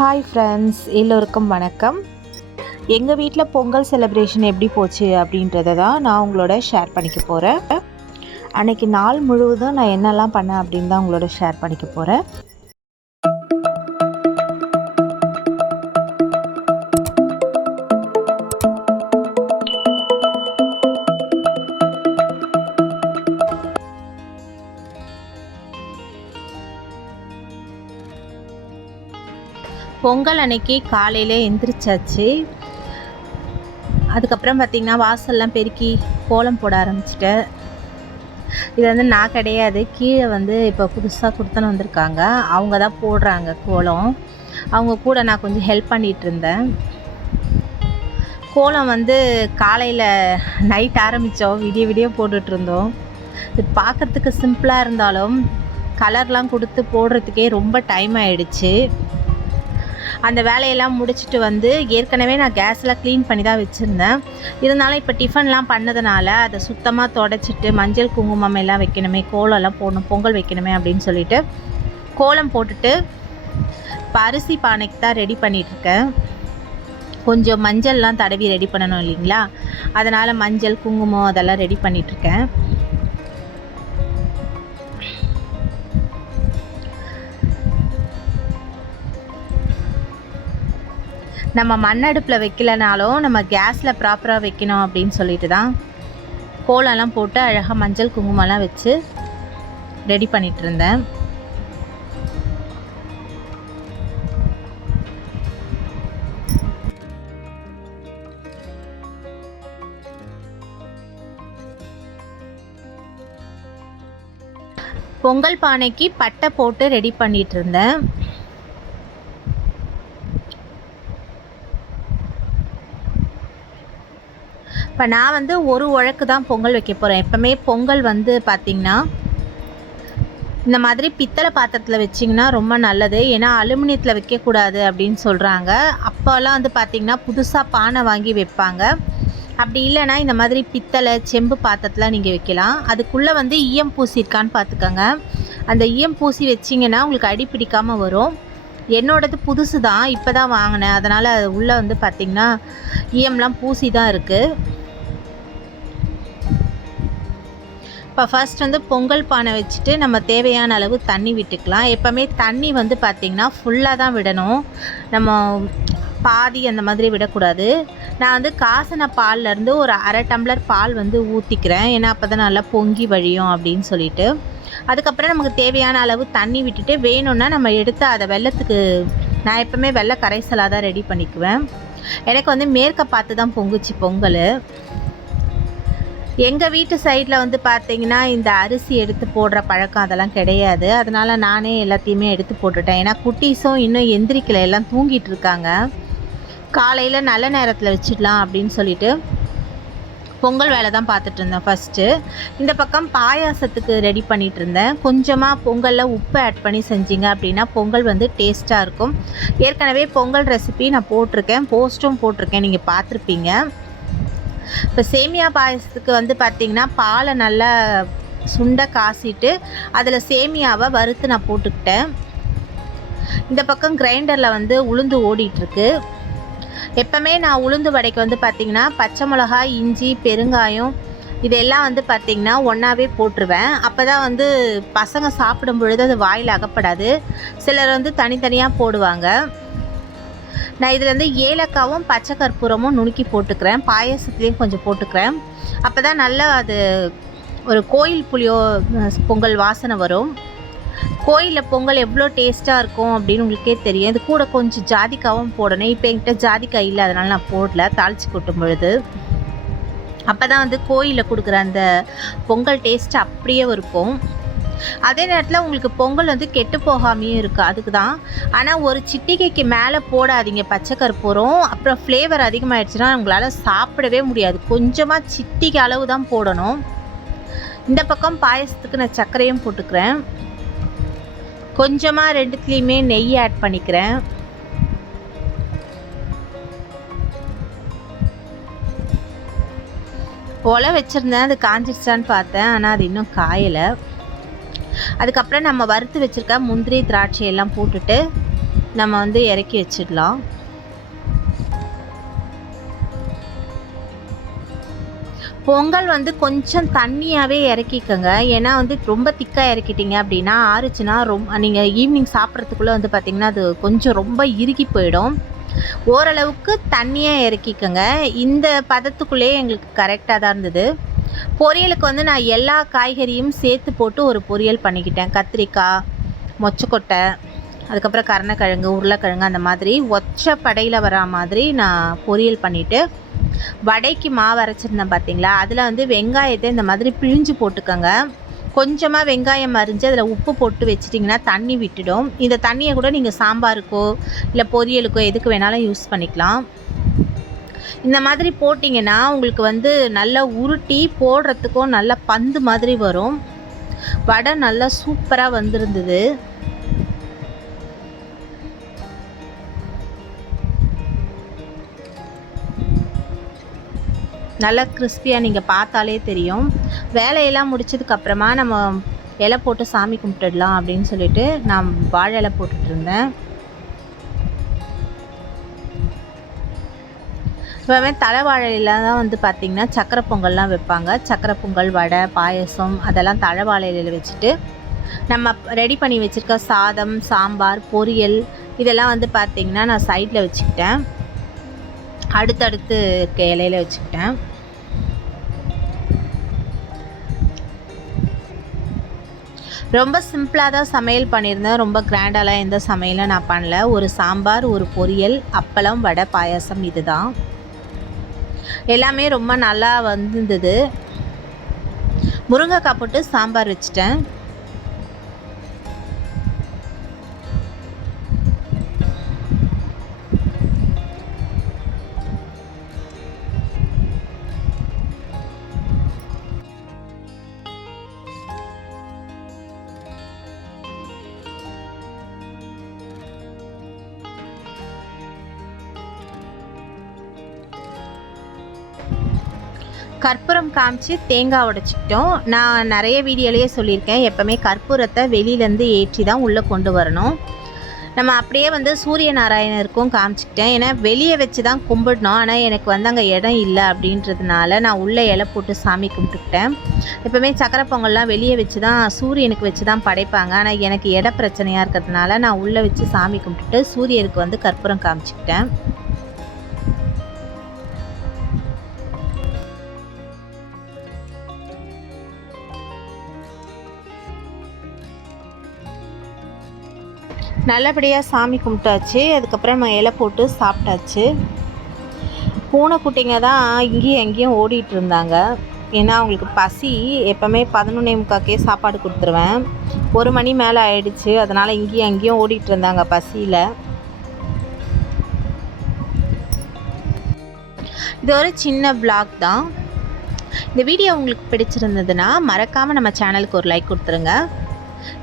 Hi friends, எல்லோருக்கும் வணக்கம். எங்கள் வீட்டில் பொங்கல் செலிப்ரேஷன் எப்படி போச்சு அப்படின்றத தான் நான் உங்களோட ஷேர் பண்ணிக்க போகிறேன். அன்றைக்கி நாள் முழுவதும் நான் என்னெல்லாம் பண்ணேன் அப்படின்னு தான் உங்களோட ஷேர் பண்ணிக்க போகிறேன். பொங்கல் அன்னைக்கு காலையில் எந்திரிச்சாச்சு. அதுக்கப்புறம் பார்த்திங்கன்னா வாசல்லாம் பெருக்கி கோலம் போட ஆரம்பிச்சிட்டேன். இது வந்து நான் கிடையாது, கீழே இப்போ புதுசாக கொடுத்தன வந்திருக்காங்க, அவங்க தான் போடுறாங்க கோலம். அவங்க கூட நான் கொஞ்சம் ஹெல்ப் பண்ணிகிட்டு இருந்தேன். கோலம் காலையில் நைட் ஆரம்பித்தோம், விடிய போட்டுட்ருந்தோம். இது பார்க்குறதுக்கு சிம்பிளாக இருந்தாலும் கலர்லாம் கொடுத்து போடுறதுக்கே ரொம்ப டைம் ஆகிடுச்சு. அந்த வேலையெல்லாம் முடிச்சுட்டு ஏற்கனவே நான் கேஸில் க்ளீன் பண்ணி தான் வச்சுருந்தேன். இருந்தாலும் இப்போ டிஃபன்லாம் பண்ணதுனால அதை சுத்தமாக தொடச்சிட்டு மஞ்சள் குங்குமம் எல்லாம் வைக்கணுமே, கோலம்லாம் போடணும், பொங்கல் வைக்கணுமே அப்படின்னு சொல்லிட்டு கோலம் போட்டுட்டு இப்போ அரிசி பானைக்கு தான் ரெடி பண்ணிகிட்ருக்கேன். கொஞ்சம் மஞ்சள்லாம் தடவி ரெடி பண்ணணும் இல்லைங்களா, அதனால் மஞ்சள் குங்குமம் அதெல்லாம் ரெடி பண்ணிகிட்ருக்கேன். நம்ம மண்ணடுப்பில் வைக்கலனாலும் நம்ம கேஸில் ப்ராப்பராக வைக்கணும் அப்படின்னு சொல்லிட்டு தான் கோலம்லாம் போட்டு அழகாக மஞ்சள் குங்குமம்லாம் வச்சு ரெடி பண்ணிகிட்டு இருந்தேன். பொங்கல் பானைக்கு பட்டை போட்டு ரெடி பண்ணிகிட்டு இருந்தேன். இப்போ நான் ஒரு உழக்கு தான் பொங்கல் வைக்க போகிறேன். எப்போவுமே பொங்கல் பார்த்திங்கன்னா இந்த மாதிரி பித்தளை பாத்திரத்தில் வச்சிங்கன்னா ரொம்ப நல்லது. ஏன்னா அலுமினியத்தில் வைக்கக்கூடாது அப்படின்னு சொல்கிறாங்க. அப்போல்லாம் பார்த்திங்கன்னா புதுசாக பானை வாங்கி வைப்பாங்க. அப்படி இல்லைன்னா இந்த மாதிரி பித்தளை செம்பு பாத்திரத்தில் நீங்கள் வைக்கலாம். அதுக்குள்ளே ஈயம் பூசியிருக்கான்னு பார்த்துக்கோங்க. அந்த ஈயம் பூசி வச்சிங்கன்னா உங்களுக்கு அடி பிடிக்காமல் வரும். என்னோடது புதுசு தான், இப்போ தான் வாங்கினேன். அதனால் அது உள்ளே பார்த்திங்கன்னா ஈயம்லாம் பூசி தான் இருக்குது. இப்போ ஃபர்ஸ்ட் பொங்கல் பானை வச்சுட்டு நம்ம தேவையான அளவு தண்ணி விட்டுக்கலாம். எப்போவுமே தண்ணி பார்த்திங்கன்னா ஃபுல்லாக தான் விடணும், நம்ம பாதி அந்த மாதிரி விடக்கூடாது. நான் காசின பால்லேருந்து ஒரு அரை டம்ளர் பால் ஊற்றிக்கிறேன். ஏன்னா அப்போ தான் நல்லா பொங்கி வழியும் அப்படின்னு சொல்லிட்டு. அதுக்கப்புறம் நமக்கு தேவையான அளவு தண்ணி விட்டுட்டு வேணும்னா நம்ம எடுத்து அதை வெல்லத்துக்கு, நான் எப்போவுமே வெள்ளை கரைசலாக தான் ரெடி பண்ணிக்குவேன். எனக்கு மேற்க பார்த்து தான் பொங்குச்சு பொங்கல். எங்கள் வீட்டு சைடில் பார்த்திங்கன்னா இந்த அரிசி எடுத்து போடுற பழக்கம் அதெல்லாம் கிடையாது. அதனால் நானே எல்லாத்தையுமே எடுத்து போட்டுட்டேன். ஏன்னா குட்டீஸும் இன்னும் எந்திரிக்கலை, எல்லாம் தூங்கிட்டு இருக்காங்க. காலையில் நல்ல நேரத்தில் வச்சிடலாம் அப்படின்னு சொல்லிட்டு பொங்கல் வேலை தான் பார்த்துட்டு இருந்தேன். ஃபஸ்ட்டு இந்த பக்கம் பாயாசத்துக்கு ரெடி பண்ணிகிட்டு இருந்தேன். கொஞ்சமாக பொங்கலில் உப்பு ஆட் பண்ணி செஞ்சிங்க அப்படின்னா பொங்கல் டேஸ்ட்டாக இருக்கும். ஏற்கனவே பொங்கல் ரெசிபி நான் போட்டிருக்கேன், போஸ்ட்டும் போட்டிருக்கேன், நீங்கள் பார்த்துருப்பீங்க. இப்போ சேமியா பாயசத்துக்கு பார்த்திங்கன்னா பாலை நல்லா சுண்டை காசிட்டு அதில் சேமியாவை வறுத்து நான் போட்டுக்கிட்டேன். இந்த பக்கம் கிரைண்டரில் உளுந்து ஓடிட்டுருக்கு. எப்போவுமே நான் உளுந்து வடைக்கு பார்த்திங்கன்னா பச்சை மிளகாய், இஞ்சி, பெருங்காயம் இதெல்லாம் பார்த்திங்கன்னா ஒன்றாவே போட்டுருவேன். அப்போ தான் பசங்க சாப்பிடும் பொழுது அது வாயில் அகப்படாது. சிலர் தனித்தனியாக போடுவாங்க. நான் இதில் ஏலக்காவும் பச்சை கற்பூரமும் நுணுக்கி போட்டுக்கிறேன். பாயசத்துலேயும் கொஞ்சம் போட்டுக்கிறேன். அப்போ தான் நல்லா அது ஒரு கோயில் புளியோ பொங்கல் வாசனை வரும். கோயிலில் பொங்கல் எவ்வளோ டேஸ்ட்டாக இருக்கும் அப்படின்னு உங்களுக்கே தெரியும். இது கூட கொஞ்சம் ஜாதிக்காவும் போடணும். இப்போ என்கிட்ட ஜாதிக்காய் இல்லை, அதனால் நான் போடல. தாளித்து கொட்டும் பொழுது அப்போ தான் கோயிலில் கொடுக்குற அந்த பொங்கல் டேஸ்ட் அப்படியே இருக்கும். அதே நேரத்தில் உங்களுக்கு பொங்கல் கெட்டு போகாமையும் இருக்குது, அதுக்கு தான். ஆனால் ஒரு சிட்டிகைக்கு மேலே போடாதீங்க பச்சை கற்பூரம். அப்புறம் ஃப்ளேவர் அதிகமாகிடுச்சுன்னா உங்களால் சாப்பிடவே முடியாது. கொஞ்சமாக சிட்டிகை அளவு தான் போடணும். இந்த பக்கம் பாயசத்துக்கு நான் சர்க்கரையும் போட்டுக்கிறேன். கொஞ்சமாக ரெண்டுத்துலேயுமே நெய் ஆட் பண்ணிக்கிறேன். ஒலை வச்சுருந்தேன், அது காஞ்சிடுச்சான்னு பார்த்தேன், ஆனால் அது இன்னும் காயலை. அதுக்கப்புறம் நம்ம வறுத்து வச்சுருக்க முந்திரி திராட்சை எல்லாம் போட்டுட்டு நம்ம வந்து இறக்கி வச்சிடலாம். பொங்கல் வந்து கொஞ்சம் தண்ணியாகவே இறக்கிக்கோங்க. ஏன்னா வந்து ரொம்ப திக்காக இறக்கிட்டீங்க அப்படின்னா ஆறுச்சுன்னா நீங்கள் ஈவினிங் சாப்பிட்றதுக்குள்ளே வந்து பார்த்திங்கன்னா அது கொஞ்சம் ரொம்ப இறுகி போயிடும். ஓரளவுக்கு தண்ணியாக இறக்கிக்கோங்க. இந்த பதத்துக்குள்ளேயே எங்களுக்கு கரெக்டாக தான் இருந்தது. பொரியலுக்கு வந்து நான் எல்லா காய்கறியும் சேர்த்து போட்டு ஒரு பொரியல் பண்ணிக்கிட்டேன். கத்திரிக்காய், மொச்சக்கொட்டை, அதுக்கப்புறம் கருணக்கிழங்கு, உருளைக்கிழங்கு அந்த மாதிரி ஒற்றைப்படையில் வர மாதிரி நான் பொரியல் பண்ணிவிட்டு, வடைக்கு மாவு அரைச்சிருந்தேன் பார்த்தீங்களா, அதில் வந்து வெங்காயத்தை இந்த மாதிரி பிழிஞ்சு போட்டுக்கோங்க. கொஞ்சமாக வெங்காயம் அரிஞ்சு அதில் உப்பு போட்டு வச்சிட்டிங்கன்னா தண்ணி விட்டுடும். இந்த தண்ணியை கூட நீங்கள் சாம்பாருக்கோ இல்லை பொரியலுக்கோ எதுக்கு வேணாலும் யூஸ் பண்ணிக்கலாம். இந்த மாதிரி போட்டிங்கன்னா உங்களுக்கு வந்து நல்லா உருட்டி போடுறதுக்கும் நல்லா பந்து மாதிரி வரும். வடை நல்லா சூப்பராக வந்திருந்தது. நல்லா கிறிஸ்பியாக நீங்கள் பார்த்தாலே தெரியும். வேலையெல்லாம் முடிச்சதுக்கப்புறமா நம்ம இலை போட்டு சாமி கும்பிட்டுடலாம் அப்படின்னு சொல்லிட்டு நான் வாழை இலை போட்டுட்ருந்தேன். இப்போவே தலைவாழையில தான் வந்து பார்த்திங்கன்னா சக்கரை பொங்கல்லாம் வைப்பாங்க. சக்கரை பொங்கல், வடை, பாயசம் அதெல்லாம் தலைவாழையில வச்சுட்டு நம்ம ரெடி பண்ணி வச்சுருக்க சாதம், சாம்பார், பொரியல் இதெல்லாம் வந்து பார்த்திங்கன்னா நான் சைடில் வச்சுக்கிட்டேன். அடுத்தடுத்து இருக்க இலையில வச்சுக்கிட்டேன். ரொம்ப சிம்பிளாக தான் சமையல் பண்ணியிருந்தேன். ரொம்ப கிராண்டாலாம் எந்த சமையலும் நான் பண்ணல. ஒரு சாம்பார், ஒரு பொரியல், அப்பளம், வடை, பாயாசம் இதுதான். எல்லாமே ரொம்ப நல்லா வந்திருந்தது. முருங்கைக்காய் போட்டு சாம்பார் வச்சுட்டேன். கற்பூரம் காமிச்சு தேங்காய் உடைச்சிக்கிட்டோம். நான் நிறைய வீடியோலேயே சொல்லியிருக்கேன், எப்போவுமே கற்பூரத்தை வெளியிலேருந்து ஏற்றி தான் உள்ளே கொண்டு வரணும். நம்ம அப்படியே வந்து சூரிய நாராயணருக்கும் காமிச்சிக்கிட்டேன். ஏன்னா வெளியே வச்சு தான் கும்பிடணும். ஆனால் எனக்கு வந்து அங்கே இடம் இல்லை அப்படின்றதுனால நான் உள்ளே இலை போட்டு சாமி கும்பிட்டுக்கிட்டேன். எப்போவுமே சக்கரை பொங்கல்லாம் வெளியே வச்சு தான் சூரியனுக்கு வச்சு தான் படைப்பாங்க. ஆனால் எனக்கு இட பிரச்சனையாக இருக்கிறதுனால நான் உள்ளே வச்சு சாமி கும்பிட்டுட்டு சூரியனுக்கு வந்து கற்பூரம் காமிச்சிக்கிட்டேன். நல்லபடியாக சாமி கும்பிட்டாச்சு. அதுக்கப்புறம் நம்ம இலை போட்டு சாப்பிட்டாச்சு. பூனைக்குட்டிங்க தான் இங்கேயும் எங்கேயும் ஓடிட்டு இருந்தாங்க. ஏன்னா அவங்களுக்கு பசி. எப்போவுமே 11:45க்கே சாப்பாடு கொடுத்துருவேன். 1 மணி மேலே ஆயிடுச்சு. அதனால் இங்கேயும் எங்கேயும் ஓடிட்டு இருந்தாங்க பசியில். இது ஒரு சின்ன vlog தான். இந்த வீடியோ உங்களுக்கு பிடிச்சிருந்ததுன்னா மறக்காமல் நம்ம சேனலுக்கு ஒரு லைக் கொடுத்துருங்க.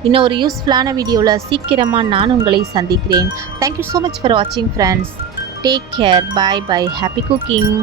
இன்னும் ஒரு யூஸ்ஃபுல்லான வீடியோவில் சீக்கிரமாக நான் உங்களை சந்திக்கிறேன். தேங்க்யூ ஸோ மச் ஃபார் வாட்சிங் friends. Take care. Bye bye. Happy cooking.